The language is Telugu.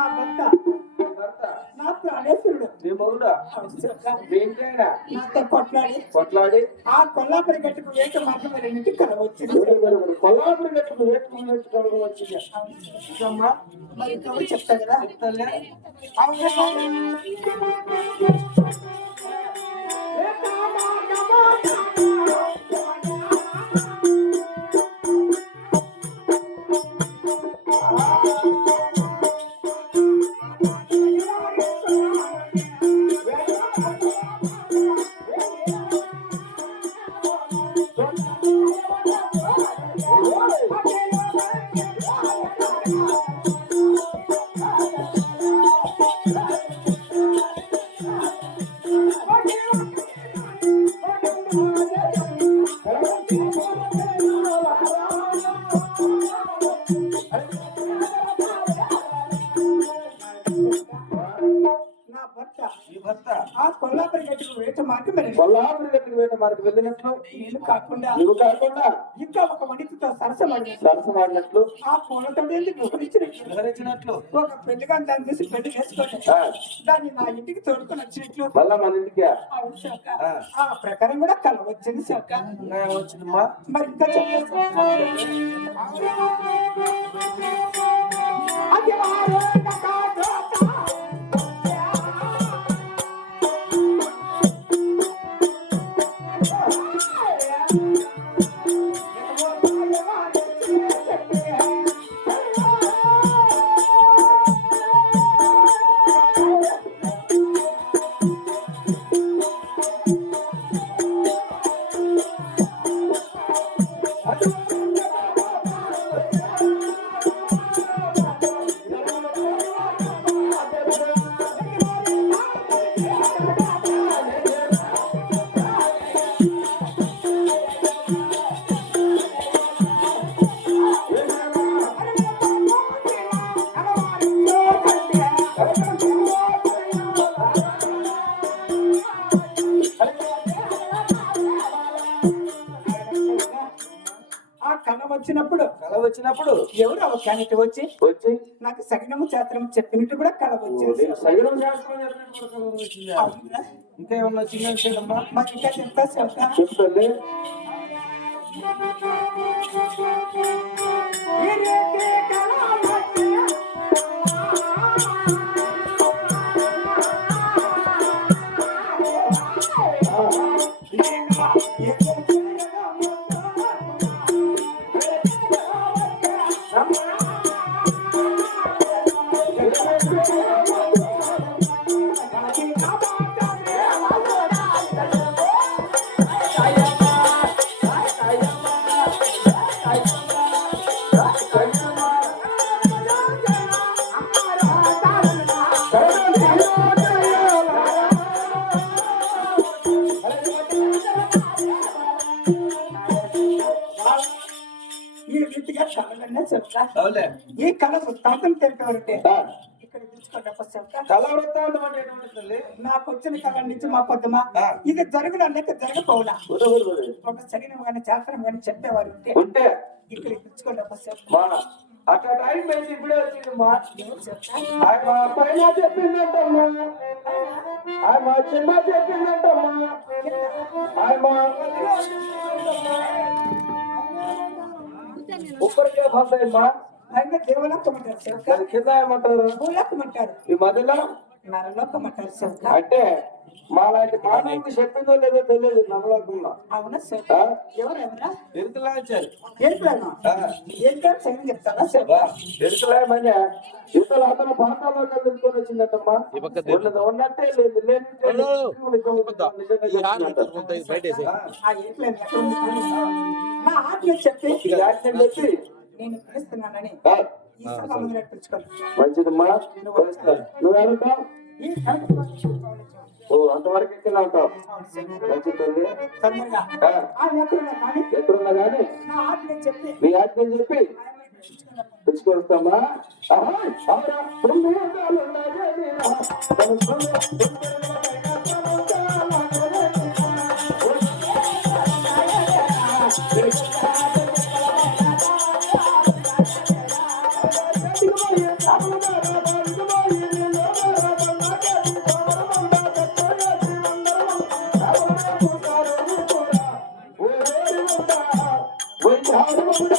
నా భర్త భర్త నా ప్రాణేశ్వరుడు నీ మొగుడు మీ ఇంటైనా నాతో కొట్లాడి ఆ కొల్లాపురి గట్టుకు వేట మాత్రం రెండింటి కలవచ్చింది. కొల్లాపురి గట్టుకు వేట వచ్చింది. అమ్మా మరి కవి చెప్తా కదా చెప్తాలే. కొల్లాపురి గట్టుకు వేట మార్గం వెళ్ళినట్లు నువ్వు కాకుండా ఇంకా ఒక మనిషితో సరసమాడినట్లు ఆ పూలతో వివరించినట్లు ఒక పెళ్లిగా దాన్ని చేసి పెళ్లి చేసుకొని దాన్ని నా ఇంటికి తోడుకొని వచ్చినట్లు మళ్ళా మన ఇంటికి అవును శాఖ ఆ ప్రకారం కూడా కల వచ్చింది శాఖ వచ్చిందమ్మా. మరి ఇంకా చెప్పేసి అది కళ వచ్చినప్పుడు ఎవరు అవకాశం వచ్చి నాకు సగనము శాస్త్రం చెప్పినట్టు కూడా కళ వచ్చింది. సగనం శాస్త్రం ఇంకా ఏమన్నా వచ్చిందంటేనమ్మా మాకు ఇంకా చెప్తా చెప్తాలే. ఈ కళ వృత్తాంతం తెలిపేవారంటే ఇక్కడ కళ వృత్తాంతం అంటే నాకు వచ్చిన కళ నుంచి మా పొద్దుమా ఇది జరుగున లేక జరగపోవునా ఒక సగినం కానీ శాస్త్రం కానీ చెప్పేవారు ఉంటే ఇక్కడ పిలుచుకోండి అట్లా టైం వేసి ఇప్పుడే వచ్చిందమ్మా. ఆయన పైన చెప్పిందంటమ్మా, ఆయన చిన్న చెప్పిందంటమ్మా, ఉప్పరికే పంపమ్మా. ఆయన దేవలోకమంటారు కింద ఏమంటారు భూలోకమంటారు ఈ మధ్యలో నరలోకమంటారు సార్. అంటే మాలాంటి మానవుడికి చెప్పిందో లేదో తెలియదు నమ్మలేకుండా. అవునా సార్ ఎవరెవరా ఎరుకలాచారు చెప్తారా సార్ ఎరుకలాయమని ఇతరులు అతను పాఠాల్లో తెలుసుకొని వచ్చిందటమ్మా. ఉన్నట్టే లేదు నా ఆజ్ఞ చెప్పి చెప్పి నేను పిలుస్తున్నానని మంచిదమ్మా. నువ్వు వెళ్తావు అంతవరకు ఎక్కడ ఉంటావు మంచి తల్లి. ఎక్కడున్నా కానీ మీ ఆజ్ఞ చెప్పి తెచ్చుకొస్తామా. వైద్యాలు కూడా